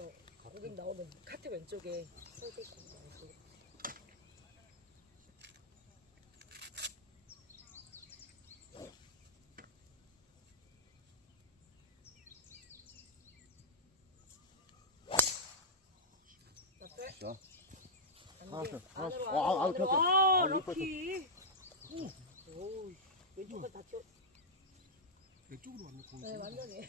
저 고객 나오는 카트 왼쪽에 설계 있습니다. 왼쪽에. 앞에 자. 안으로 하나씩. 안으로 아웃, 안으로. 아웃, 아, 아웃. 럭키. 오, 왼쪽까지 다 튀어. 왼쪽으로 왔네 공이. 네, 완전히.